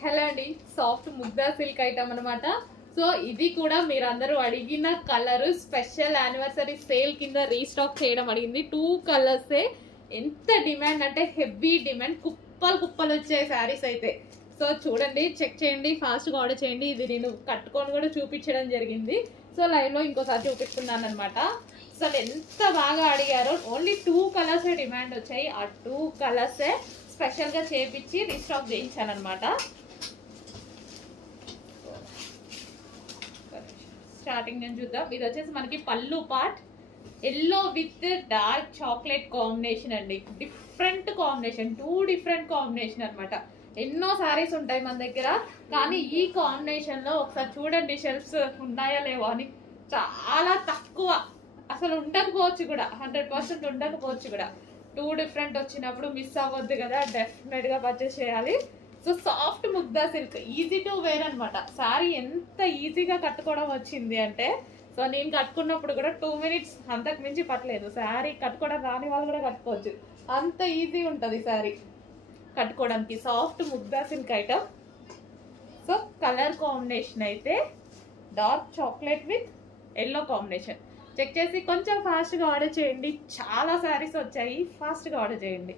Hello అండి, soft Mugdha silk item అనమాట. So ఇది కూడా మీరందరూ అడిగిన కలర్ స్పెషల్ యానివర్సరీ సేల్ కింద రీస్టాక్ చేయడం అడిగింది. 2 కలర్సే. ఎంత డిమాండ్ అంటే హెవీ డిమాండ్, కుప్పలు కుప్పలు వచ్చే శారీస్ అయితే. సో చూడండి, చెక్ చేయండి, ఫాస్ట్గా ఆర్డర్ చేయండి. ఇది నేను కట్టుకొని కూడా చూపించడం జరిగింది. సో లైవ్లో ఇంకోసారి చూపిస్తున్నాను అనమాట. అసలు ఎంత బాగా అడిగారో. ఓన్లీ 2 కలర్సే డిమాండ్ వచ్చాయి. ఆ 2 కలర్సే స్పెషల్గా చేపించి రీస్టాక్ చేయించాను అనమాట. స్టార్టింగ్ నేను చూద్దాం. ఇది వచ్చేసి మనకి పళ్ళు part yellow with dark chocolate combination అండి. డిఫరెంట్ కాంబినేషన్, 2 డిఫరెంట్ కాంబినేషన్ అనమాట. ఎన్నో సారీస్ ఉంటాయి మన దగ్గర, కానీ ఈ కాంబినేషన్ లో ఒకసారి చూడండి షెల్ఫ్స్ ఉన్నాయా లేవో అని. చాలా తక్కువ, అసలు ఉండకపోవచ్చు కూడా, 100% ఉండకపోవచ్చు కూడా. 2 డిఫరెంట్ వచ్చినప్పుడు మిస్ అవ్వద్దు కదా, డెఫినెట్ గా పర్చేస్ చేయాలి. So soft Mugdha silk, easy to wear అనమాట. సారీ ఎంత ఈజీగా కట్టుకోవడం వచ్చింది అంటే, సో నేను కట్టుకున్నప్పుడు కూడా 2 మినిట్స్ అంతకు మించి పట్టలేదు. శారీ కట్టుకోవడం రాని వాళ్ళు కూడా కట్టుకోవచ్చు, అంత ఈజీ ఉంటుంది శారీ కట్టుకోవడానికి. Soft Mugdha silk item. So colour combination అయితే dark chocolate with yellow combination. Check చేసి కొంచెం ఫాస్ట్గా ఆర్డర్ చేయండి. చాలా శారీస్ వచ్చాయి, ఫాస్ట్గా ఆర్డర్ చేయండి.